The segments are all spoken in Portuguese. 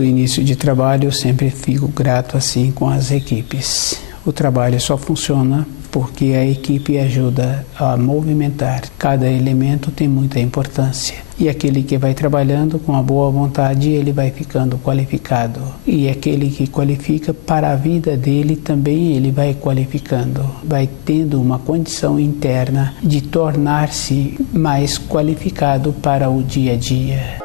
Todo início de trabalho eu sempre fico grato assim com as equipes. O trabalho só funciona porque a equipe ajuda a movimentar. Cada elemento tem muita importância. E aquele que vai trabalhando com a boa vontade, ele vai ficando qualificado. E aquele que qualifica para a vida dele também ele vai qualificando. Vai tendo uma condição interna de tornar-se mais qualificado para o dia a dia.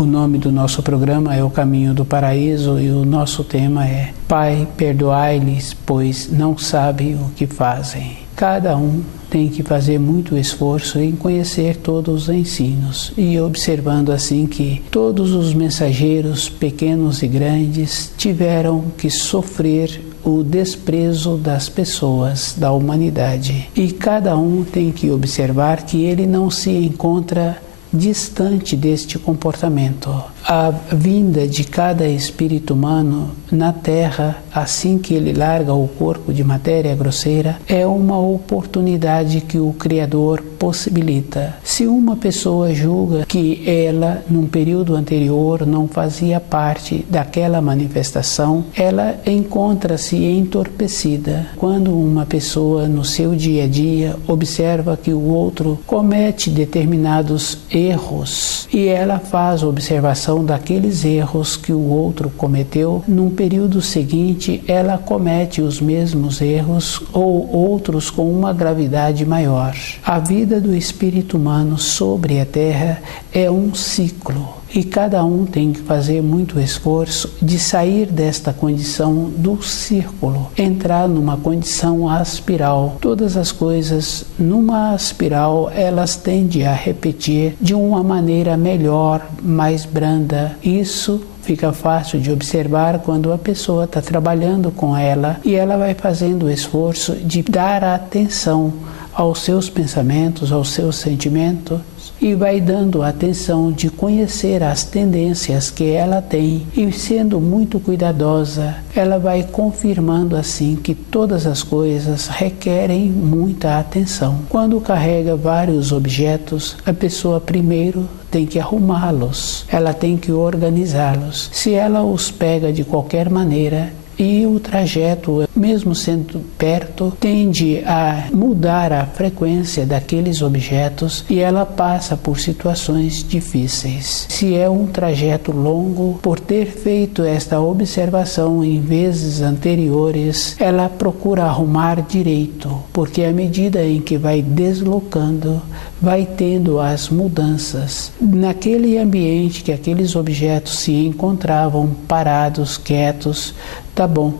O nome do nosso programa é O Caminho do Paraíso e o nosso tema é Pai, perdoai-lhes, pois não sabem o que fazem. Cada um tem que fazer muito esforço em conhecer todos os ensinos e observando assim que todos os mensageiros, pequenos e grandes, tiveram que sofrer o desprezo das pessoas, da humanidade. E cada um tem que observar que ele não se encontra distante deste comportamento. A vinda de cada espírito humano na Terra, assim que ele larga o corpo de matéria grosseira, é uma oportunidade que o Criador possibilita. Se uma pessoa julga que ela, num período anterior, não fazia parte daquela manifestação, ela encontra-se entorpecida. Quando uma pessoa, no seu dia a dia, observa que o outro comete determinados erros e ela faz observação daqueles erros que o outro cometeu, num período seguinte ela comete os mesmos erros ou outros com uma gravidade maior. A vida do espírito humano sobre a Terra é um ciclo. E cada um tem que fazer muito esforço de sair desta condição do círculo, entrar numa condição aspiral. Todas as coisas numa aspiral, elas tendem a repetir de uma maneira melhor, mais branda. Isso fica fácil de observar quando a pessoa está trabalhando com ela e ela vai fazendo o esforço de dar atenção aos seus pensamentos, aos seus sentimentos, e vai dando atenção de conhecer as tendências que ela tem e sendo muito cuidadosa, ela vai confirmando assim que todas as coisas requerem muita atenção. Quando carrega vários objetos, a pessoa primeiro tem que arrumá-los, ela tem que organizá-los. Se ela os pega de qualquer maneira, e o trajeto, mesmo sendo perto, tende a mudar a frequência daqueles objetos e ela passa por situações difíceis. Se é um trajeto longo, por ter feito esta observação em vezes anteriores, ela procura arrumar direito, porque à medida em que vai deslocando, vai tendo as mudanças. Naquele ambiente que aqueles objetos se encontravam parados, quietos, tá bom,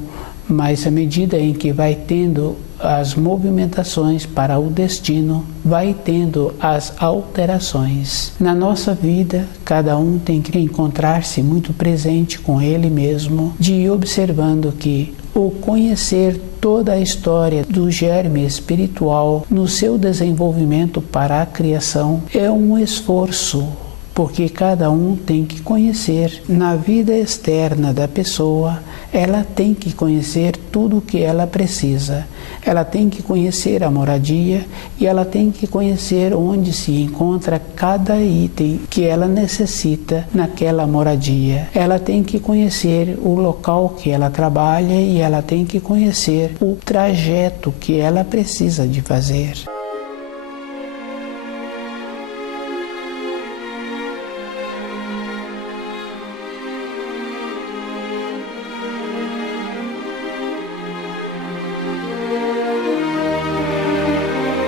mas à medida em que vai tendo as movimentações para o destino, vai tendo as alterações. Na nossa vida, cada um tem que encontrar-se muito presente com ele mesmo, de ir observando que o conhecer toda a história do germe espiritual no seu desenvolvimento para a criação é um esforço, porque cada um tem que conhecer. Na vida externa da pessoa, ela tem que conhecer tudo o que ela precisa. Ela tem que conhecer a moradia e ela tem que conhecer onde se encontra cada item que ela necessita naquela moradia. Ela tem que conhecer o local que ela trabalha e ela tem que conhecer o trajeto que ela precisa de fazer.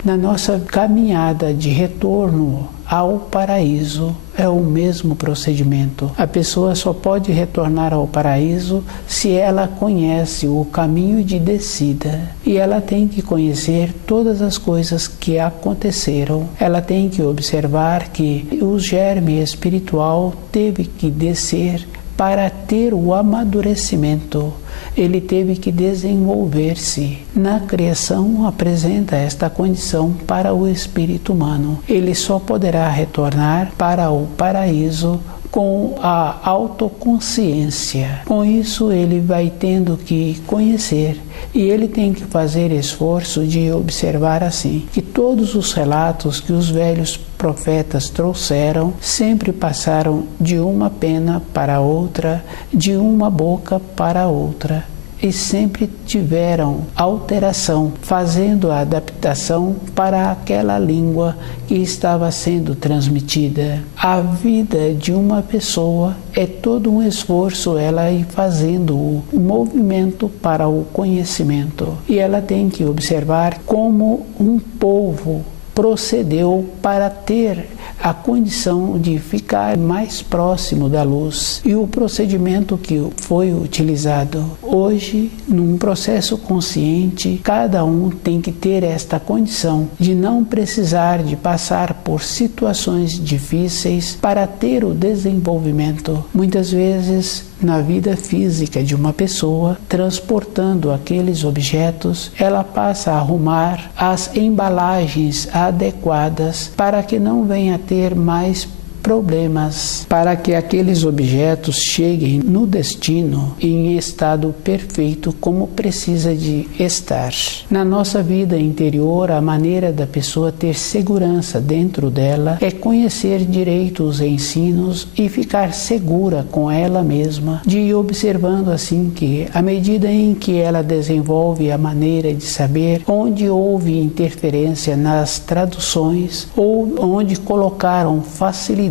Na nossa caminhada de retorno ao paraíso, é o mesmo procedimento. A pessoa só pode retornar ao paraíso se ela conhece o caminho de descida. E ela tem que conhecer todas as coisas que aconteceram. Ela tem que observar que o germe espiritual teve que descer para ter o amadurecimento. Ele teve que desenvolver-se. Na criação apresenta esta condição para o espírito humano. Ele só poderá retornar para o paraíso com a autoconsciência. Com isso, ele vai tendo que conhecer e ele tem que fazer esforço de observar assim, que todos os relatos que os velhos profetas trouxeram sempre passaram de uma pena para outra, de uma boca para outra. E sempre tiveram alteração, fazendo a adaptação para aquela língua que estava sendo transmitida. A vida de uma pessoa é todo um esforço, ela ir fazendo o movimento para o conhecimento. E ela tem que observar como um povo procedeu para ter a condição de ficar mais próximo da luz e o procedimento que foi utilizado. Hoje, num processo consciente, cada um tem que ter esta condição de não precisar de passar por situações difíceis para ter o desenvolvimento. Muitas vezes, na vida física de uma pessoa, transportando aqueles objetos, ela passa a arrumar as embalagens adequadas para que não venha a ter mais problemas, para que aqueles objetos cheguem no destino em estado perfeito como precisa de estar. Na nossa vida interior, a maneira da pessoa ter segurança dentro dela é conhecer direito os ensinos e ficar segura com ela mesma, de ir observando assim que, à medida em que ela desenvolve a maneira de saber onde houve interferência nas traduções ou onde colocaram facilidade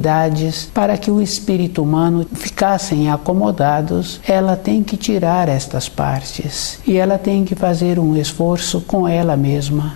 para que o espírito humano ficassem acomodados, ela tem que tirar estas partes e ela tem que fazer um esforço com ela mesma.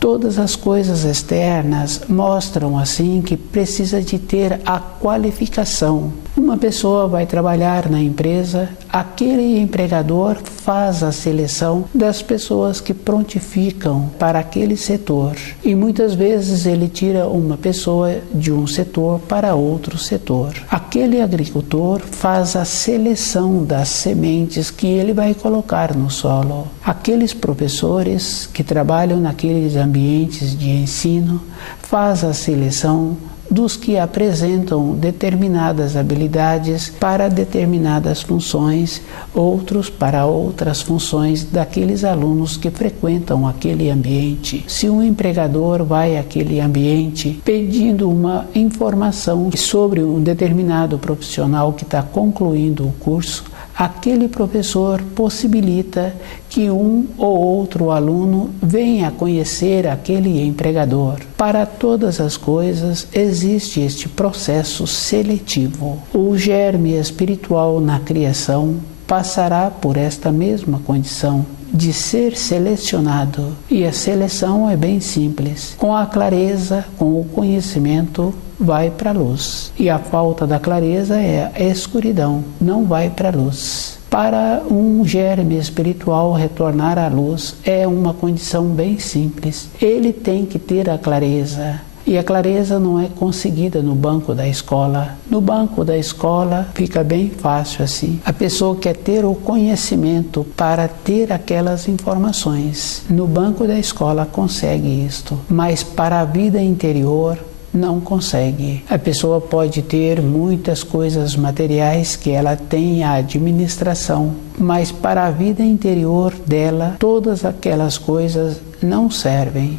Todas as coisas externas mostram assim que precisa de ter a qualificação. Uma pessoa vai trabalhar na empresa, aquele empregador faz a seleção das pessoas que prontificam para aquele setor. E muitas vezes ele tira uma pessoa de um setor para outro setor. Aquele agricultor faz a seleção das sementes que ele vai colocar no solo. Aqueles professores que trabalham naqueles ambientes de ensino faz a seleção dos que apresentam determinadas habilidades para determinadas funções, outros para outras funções daqueles alunos que frequentam aquele ambiente. Se um empregador vai àquele ambiente pedindo uma informação sobre um determinado profissional que está concluindo o curso, aquele professor possibilita que um ou outro aluno venha a conhecer aquele empregador. Para todas as coisas existe este processo seletivo. O germe espiritual na criação passará por esta mesma condição de ser selecionado. E a seleção é bem simples. Com a clareza, com o conhecimento, vai para a luz. E a falta da clareza é a escuridão, não vai para a luz. Para um germe espiritual retornar à luz é uma condição bem simples. Ele tem que ter a clareza. E a clareza não é conseguida no banco da escola. No banco da escola fica bem fácil assim. A pessoa quer ter o conhecimento para ter aquelas informações. No banco da escola consegue isto, mas para a vida interior não consegue. A pessoa pode ter muitas coisas materiais que ela tem a administração, mas para a vida interior dela, todas aquelas coisas não servem.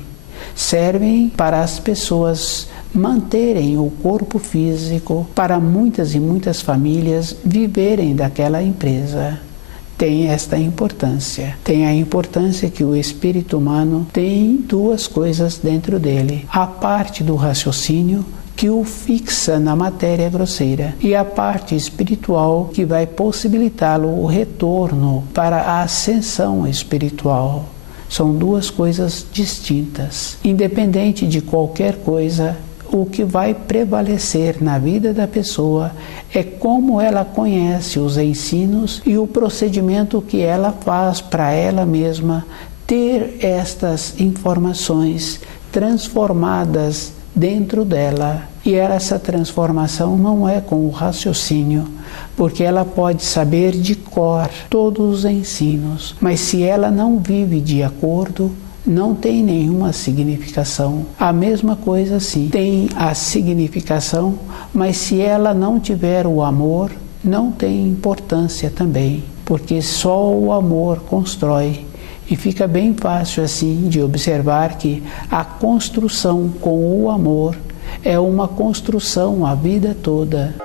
Servem para as pessoas manterem o corpo físico, para muitas e muitas famílias viverem daquela empresa. Tem esta importância. Tem a importância que o espírito humano tem duas coisas dentro dele. A parte do raciocínio, que o fixa na matéria grosseira, e a parte espiritual que vai possibilitá-lo o retorno para a ascensão espiritual. São duas coisas distintas. Independente de qualquer coisa, o que vai prevalecer na vida da pessoa é como ela conhece os ensinos e o procedimento que ela faz para ela mesma ter estas informações transformadas dentro dela. E essa transformação não é com o raciocínio, porque ela pode saber de cor todos os ensinos, mas se ela não vive de acordo, não tem nenhuma significação. A mesma coisa sim, tem a significação, mas se ela não tiver o amor, não tem importância também, porque só o amor constrói. E fica bem fácil assim de observar que a construção com o amor é uma construção a vida toda.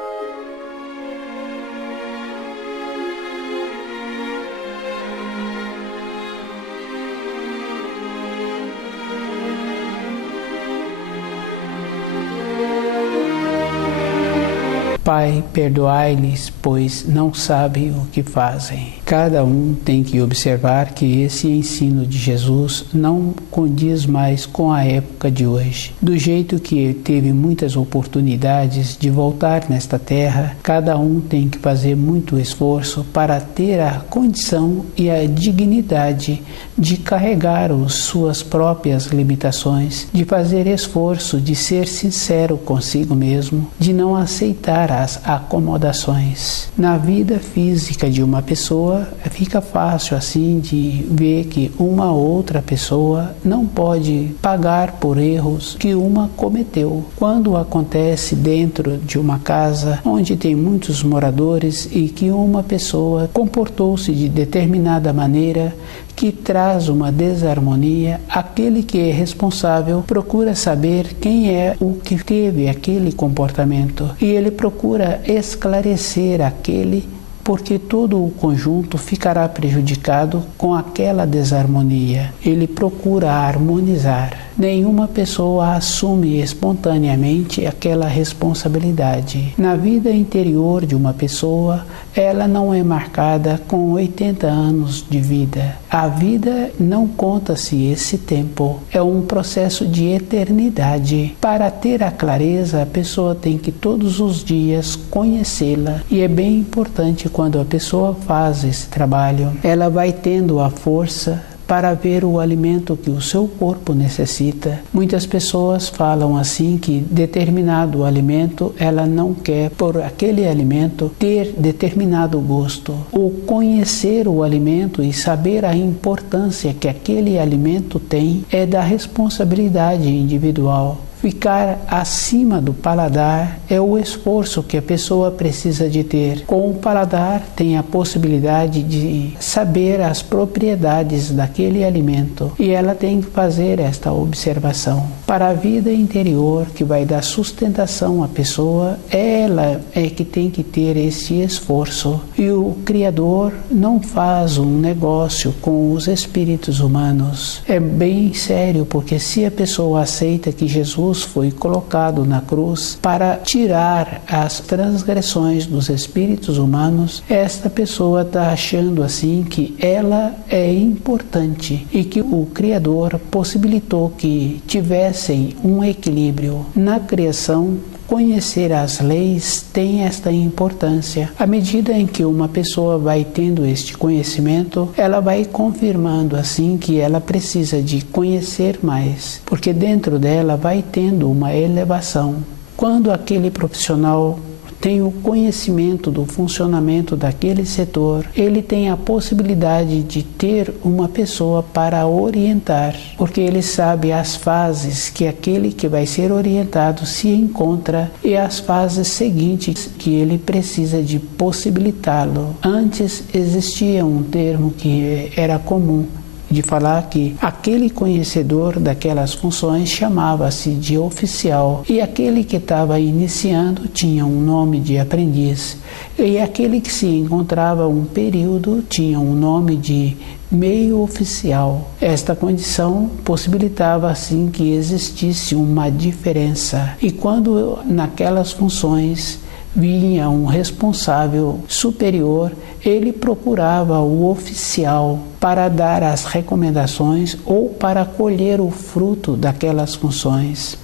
Pai, perdoai-lhes, pois não sabem o que fazem. Cada um tem que observar que esse ensino de Jesus não condiz mais com a época de hoje. Do jeito que teve muitas oportunidades de voltar nesta terra, cada um tem que fazer muito esforço para ter a condição e a dignidade de carregar as suas próprias limitações, de fazer esforço de ser sincero consigo mesmo, de não aceitar as acomodações. Na vida física de uma pessoa, fica fácil assim de ver que uma outra pessoa não pode pagar por erros que uma cometeu. Quando acontece dentro de uma casa onde tem muitos moradores e que uma pessoa comportou-se de determinada maneira que traz uma desarmonia, aquele que é responsável procura saber quem é o que teve aquele comportamento e ele procura esclarecer aquele, porque todo o conjunto ficará prejudicado com aquela desarmonia. Ele procura harmonizar. Nenhuma pessoa assume espontaneamente aquela responsabilidade. Na vida interior de uma pessoa, ela não é marcada com 80 anos de vida. A vida não conta-se esse tempo. É um processo de eternidade. Para ter a clareza, a pessoa tem que todos os dias conhecê-la. E é bem importante quando a pessoa faz esse trabalho. Ela vai tendo a força para ver o alimento que o seu corpo necessita. Muitas pessoas falam assim que determinado alimento ela não quer por aquele alimento ter determinado gosto. O conhecer o alimento e saber a importância que aquele alimento tem é da responsabilidade individual. Ficar acima do paladar é o esforço que a pessoa precisa de ter. Com o paladar tem a possibilidade de saber as propriedades daquele alimento e ela tem que fazer esta observação. Para a vida interior que vai dar sustentação à pessoa, ela é que tem que ter esse esforço. E o Criador não faz um negócio com os espíritos humanos. É bem sério, porque se a pessoa aceita que Jesus foi colocado na cruz para tirar as transgressões dos espíritos humanos, esta pessoa está achando assim que ela é importante e que o Criador possibilitou que tivessem um equilíbrio na criação. Conhecer as leis tem esta importância. À medida em que uma pessoa vai tendo este conhecimento, ela vai confirmando assim que ela precisa de conhecer mais, porque dentro dela vai tendo uma elevação. Quando aquele profissional tem o conhecimento do funcionamento daquele setor, ele tem a possibilidade de ter uma pessoa para orientar, porque ele sabe as fases que aquele que vai ser orientado se encontra e as fases seguintes que ele precisa de possibilitá-lo. Antes existia um termo que era comum, de falar que aquele conhecedor daquelas funções chamava-se de oficial e aquele que estava iniciando tinha um nome de aprendiz e aquele que se encontrava um período tinha um nome de meio oficial. Esta condição possibilitava assim que existisse uma diferença e quando naquelas funções vinha um responsável superior, ele procurava o oficial para dar as recomendações ou para colher o fruto daquelas funções.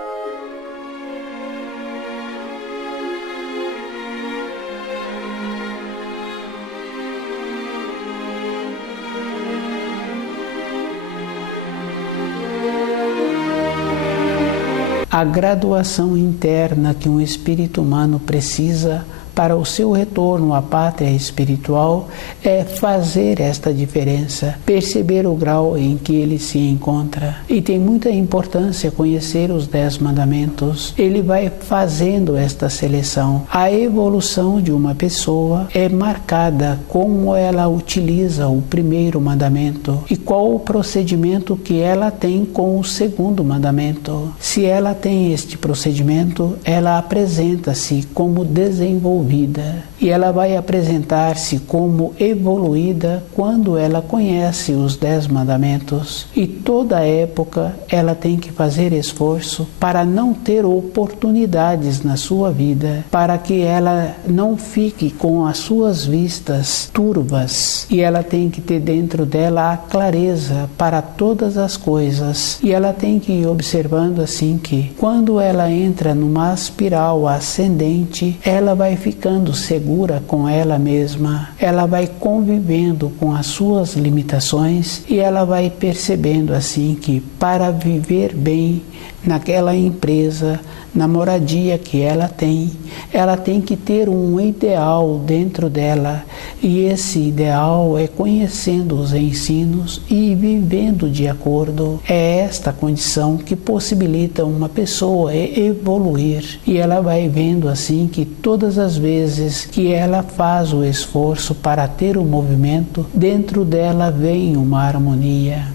A graduação interna que um espírito humano precisa para o seu retorno à pátria espiritual é fazer esta diferença, perceber o grau em que ele se encontra. E tem muita importância conhecer os 10 mandamentos. Ele vai fazendo esta seleção. A evolução de uma pessoa é marcada como ela utiliza o primeiro mandamento e qual o procedimento que ela tem com o segundo mandamento. Se ela tem este procedimento, ela apresenta-se como desenvolvida e ela vai apresentar-se como evoluída quando ela conhece os 10 mandamentos. E toda época ela tem que fazer esforço para não ter oportunidades na sua vida, para que ela não fique com as suas vistas turvas, e ela tem que ter dentro dela a clareza para todas as coisas, e ela tem que ir observando assim que quando ela entra numa espiral ascendente, ela vai ficando segura com ela mesma, ela vai convivendo com as suas limitações e ela vai percebendo assim que para viver bem naquela empresa, na moradia que ela tem que ter um ideal dentro dela, e esse ideal é conhecendo os ensinos e vivendo de acordo. É esta condição que possibilita uma pessoa evoluir, e ela vai vendo assim que todas as vezes que ela faz o esforço para ter o movimento, dentro dela vem uma harmonia.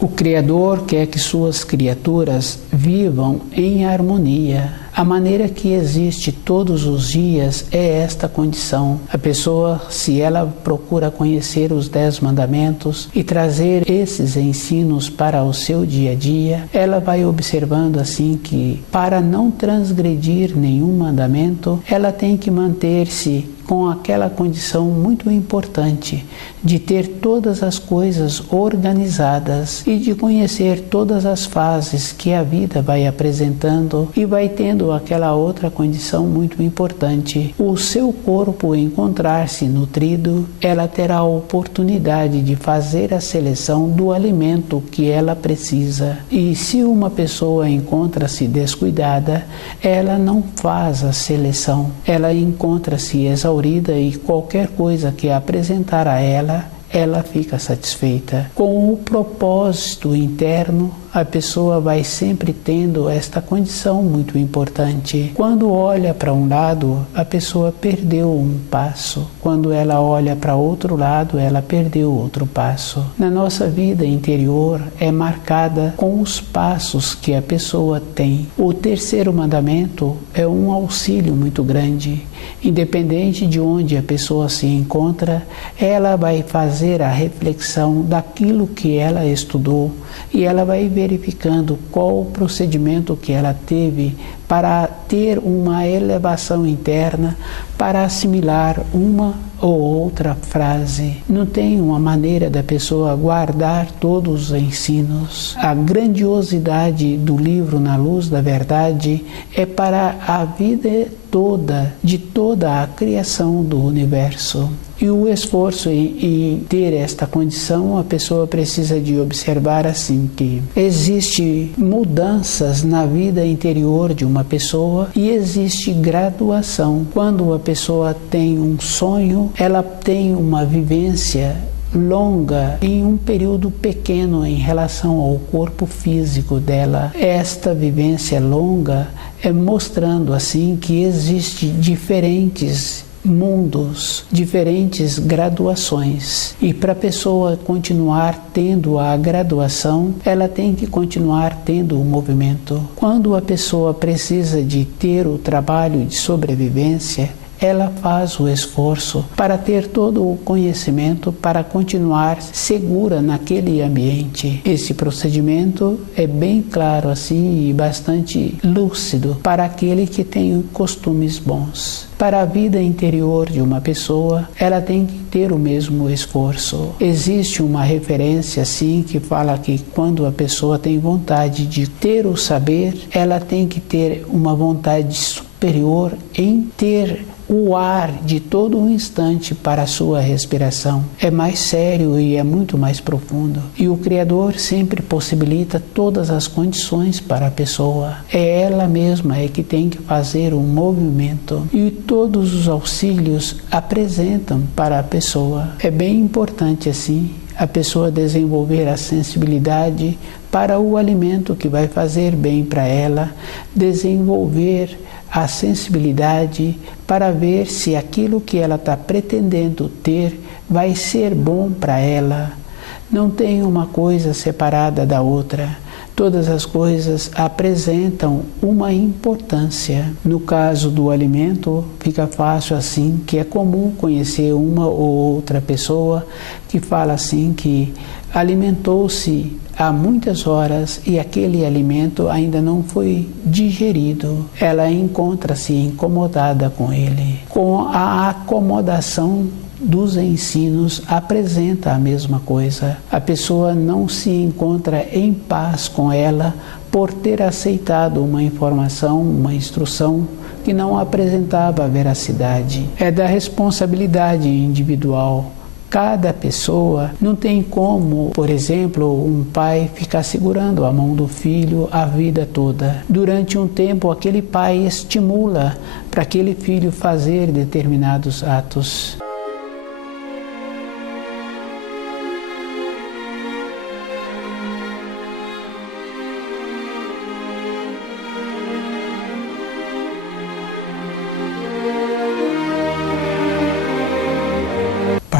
O Criador quer que suas criaturas vivam em harmonia. A maneira que existe todos os dias é esta condição. A pessoa, se ela procura conhecer os 10 mandamentos e trazer esses ensinos para o seu dia a dia, ela vai observando assim que, para não transgredir nenhum mandamento, ela tem que manter-se com aquela condição muito importante de ter todas as coisas organizadas e de conhecer todas as fases que a vida vai apresentando, e vai tendo aquela outra condição muito importante. O seu corpo encontrar-se nutrido, ela terá a oportunidade de fazer a seleção do alimento que ela precisa. E se uma pessoa encontra-se descuidada, ela não faz a seleção, ela encontra-se exaurida, e qualquer coisa que apresentar a ela fica satisfeita. Com o propósito interno, a pessoa vai sempre tendo esta condição muito importante. Quando olha para um lado, a pessoa perdeu um passo. Quando ela olha para outro lado, ela perdeu outro passo. Na nossa vida interior é marcada com os passos que a pessoa tem. O terceiro mandamento é um auxílio muito grande. Independente de onde a pessoa se encontra, ela vai fazer a reflexão daquilo que ela estudou, e ela vai verificando qual o procedimento que ela teve para ter uma elevação interna, para assimilar uma ou outra frase. Não tem uma maneira da pessoa guardar todos os ensinos. A grandiosidade do livro Na Luz da Verdade é para a vida toda, de toda a criação do universo. E o esforço em ter esta condição, a pessoa precisa de observar assim que existe mudanças na vida interior de uma pessoa e existe graduação. Quando a pessoa tem um sonho, ela tem uma vivência longa em um período pequeno em relação ao corpo físico dela. Esta vivência longa é mostrando assim que existe diferentes mundos, diferentes graduações, e para a pessoa continuar tendo a graduação, ela tem que continuar tendo o movimento. Quando a pessoa precisa de ter o trabalho de sobrevivência, ela faz o esforço para ter todo o conhecimento para continuar segura naquele ambiente. Esse procedimento é bem claro assim e bastante lúcido para aquele que tem costumes bons. Para a vida interior de uma pessoa, ela tem que ter o mesmo esforço. Existe uma referência assim que fala que quando a pessoa tem vontade de ter o saber, ela tem que ter uma vontade superior em ter o ar de todo um instante para a sua respiração. É mais sério e é muito mais profundo. E o Criador sempre possibilita todas as condições para a pessoa. É ela mesma que tem que fazer um movimento. E todos os auxílios apresentam para a pessoa. É bem importante assim a pessoa desenvolver a sensibilidade para o alimento que vai fazer bem para ela, desenvolver a sensibilidade para ver se aquilo que ela está pretendendo ter vai ser bom para ela. Não tem uma coisa separada da outra. Todas as coisas apresentam uma importância. No caso do alimento, fica fácil assim, que é comum conhecer uma ou outra pessoa que fala assim que alimentou-se há muitas horas e aquele alimento ainda não foi digerido. Ela encontra-se incomodada com ele. Com a acomodação dos ensinos apresenta a mesma coisa. A pessoa não se encontra em paz com ela por ter aceitado uma informação, uma instrução que não apresentava veracidade. É da responsabilidade individual. Cada pessoa não tem como, por exemplo, um pai ficar segurando a mão do filho a vida toda. Durante um tempo, aquele pai estimula para aquele filho fazer determinados atos.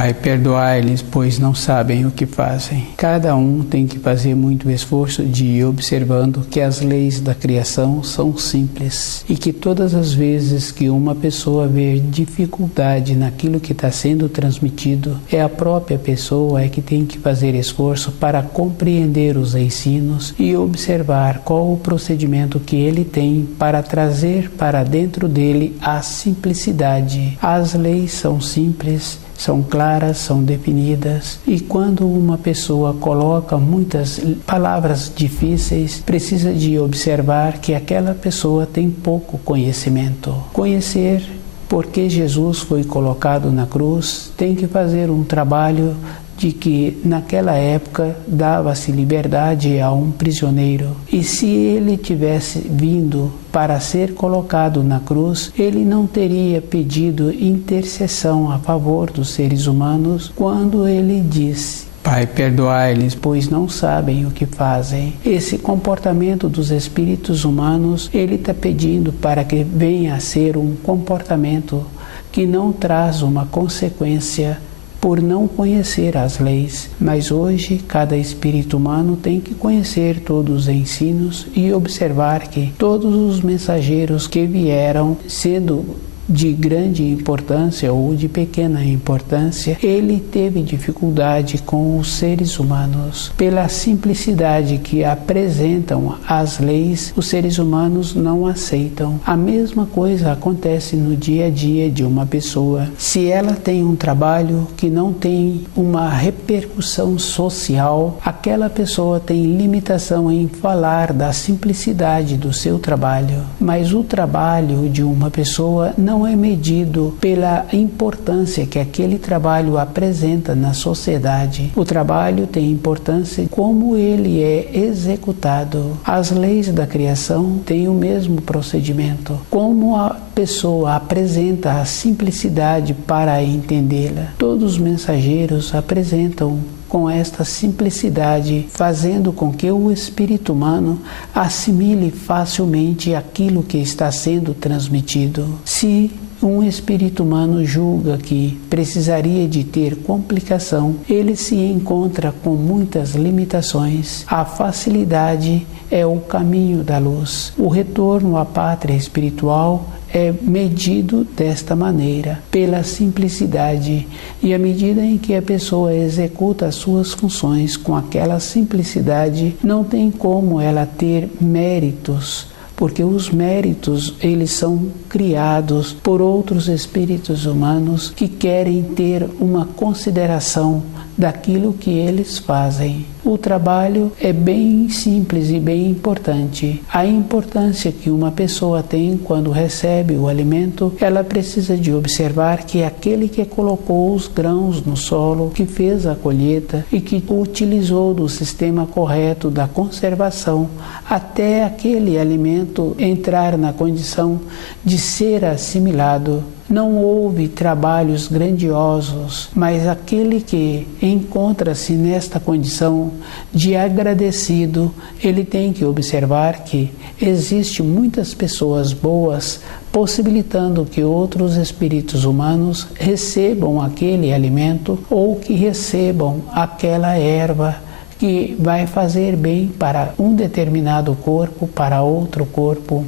Pai, perdoai-lhes, pois não sabem o que fazem. Cada um tem que fazer muito esforço de ir observando que as leis da criação são simples e que todas as vezes que uma pessoa vê dificuldade naquilo que está sendo transmitido, é a própria pessoa que tem que fazer esforço para compreender os ensinos e observar qual o procedimento que ele tem para trazer para dentro dele a simplicidade. As leis são simples, são claras, são definidas, e quando uma pessoa coloca muitas palavras difíceis, precisa de observar que aquela pessoa tem pouco conhecimento. Conhecer porque Jesus foi colocado na cruz, tem que fazer um trabalho de que naquela época dava-se liberdade a um prisioneiro, e se ele tivesse vindo para ser colocado na cruz, ele não teria pedido intercessão a favor dos seres humanos quando ele disse: Pai, perdoai-lhes, pois não sabem o que fazem. Esse comportamento dos espíritos humanos, ele está pedindo para que venha a ser um comportamento que não traz uma consequência por não conhecer as leis, mas hoje cada espírito humano tem que conhecer todos os ensinos e observar que todos os mensageiros que vieram, sendo de grande importância ou de pequena importância, ele teve dificuldade com os seres humanos. Pela simplicidade que apresentam as leis, os seres humanos não aceitam. A mesma coisa acontece no dia a dia de uma pessoa. Se ela tem um trabalho que não tem uma repercussão social, aquela pessoa tem limitação em falar da simplicidade do seu trabalho. Mas o trabalho de uma pessoa não é medido pela importância que aquele trabalho apresenta na sociedade. O trabalho tem importância como ele é executado. As leis da criação têm o mesmo procedimento. Como a pessoa apresenta a simplicidade para entendê-la. Todos os mensageiros apresentam com esta simplicidade, fazendo com que o espírito humano assimile facilmente aquilo que está sendo transmitido. Se um espírito humano julga que precisaria de ter complicação, ele se encontra com muitas limitações. A facilidade é o caminho da luz. O retorno à pátria espiritual é medido desta maneira, pela simplicidade. E à medida em que a pessoa executa as suas funções com aquela simplicidade, não tem como ela ter méritos, porque os méritos, eles são criados por outros espíritos humanos que querem ter uma consideração daquilo que eles fazem. O trabalho é bem simples e bem importante. A importância que uma pessoa tem quando recebe o alimento, ela precisa de observar que aquele que colocou os grãos no solo, que fez a colheita e que utilizou do sistema correto da conservação até aquele alimento entrar na condição de ser assimilado. Não houve trabalhos grandiosos, mas aquele que encontra-se nesta condição de agradecido, ele tem que observar que existem muitas pessoas boas possibilitando que outros espíritos humanos recebam aquele alimento ou que recebam aquela erva que vai fazer bem para um determinado corpo, para outro corpo.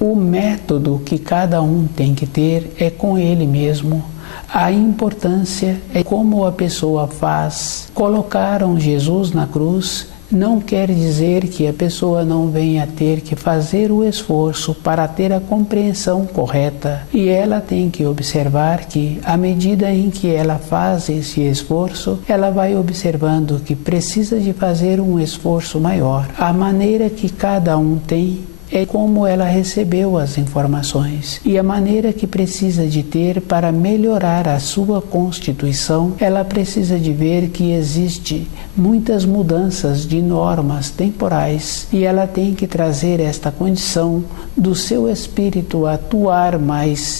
O método que cada um tem que ter é com ele mesmo. A importância é como a pessoa faz. Colocaram Jesus na cruz não quer dizer que a pessoa não venha ter que fazer o esforço para ter a compreensão correta. E ela tem que observar que, à medida em que ela faz esse esforço, ela vai observando que precisa de fazer um esforço maior. A maneira que cada um tem é como ela recebeu as informações e a maneira que precisa de ter para melhorar a sua constituição. Ela precisa de ver que existe muitas mudanças de normas temporais e ela tem que trazer esta condição do seu espírito atuar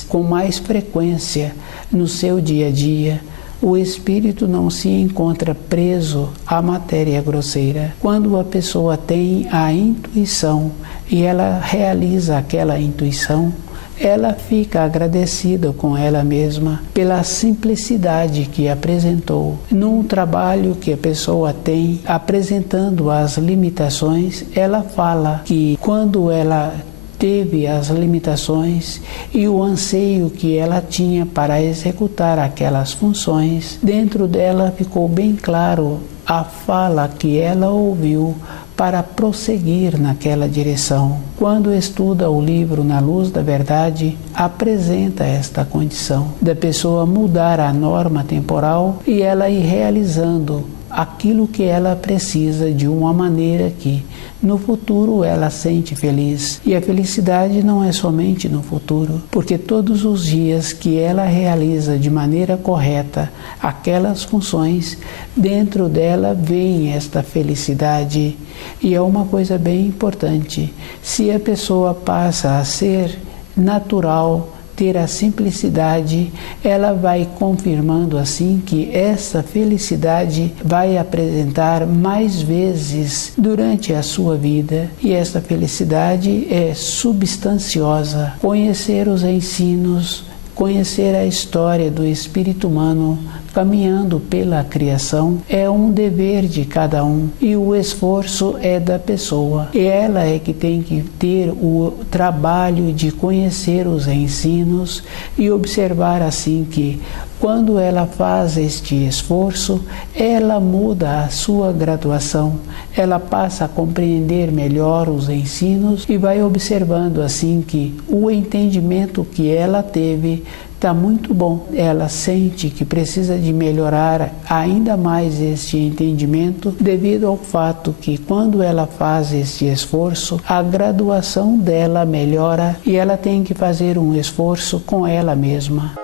com mais frequência no seu dia a dia. O espírito não se encontra preso à matéria grosseira. Quando a pessoa tem a intuição e ela realiza aquela intuição, ela fica agradecida com ela mesma pela simplicidade que apresentou. Num trabalho que a pessoa tem, apresentando as limitações, ela fala que quando ela teve as limitações e o anseio que ela tinha para executar aquelas funções, dentro dela ficou bem claro a fala que ela ouviu para prosseguir naquela direção. Quando estuda o livro Na Luz da Verdade, apresenta esta condição da pessoa mudar a norma temporal e ela ir realizando aquilo que ela precisa de uma maneira que no futuro ela sente feliz. E a felicidade não é somente no futuro, porque todos os dias que ela realiza de maneira correta aquelas funções, dentro dela vem esta felicidade. E é uma coisa bem importante. Se a pessoa passa a ser natural, ter a simplicidade, ela vai confirmando assim que essa felicidade vai apresentar mais vezes durante a sua vida. E essa felicidade é substanciosa. Conhecer os ensinos, conhecer a história do espírito humano caminhando pela criação é um dever de cada um e o esforço é da pessoa. E ela é que tem que ter o trabalho de conhecer os ensinos e observar assim que quando ela faz este esforço, ela muda a sua graduação, ela passa a compreender melhor os ensinos e vai observando assim que o entendimento que ela teve está muito bom. Ela sente que precisa de melhorar ainda mais este entendimento devido ao fato que quando ela faz este esforço, a graduação dela melhora e ela tem que fazer um esforço com ela mesma.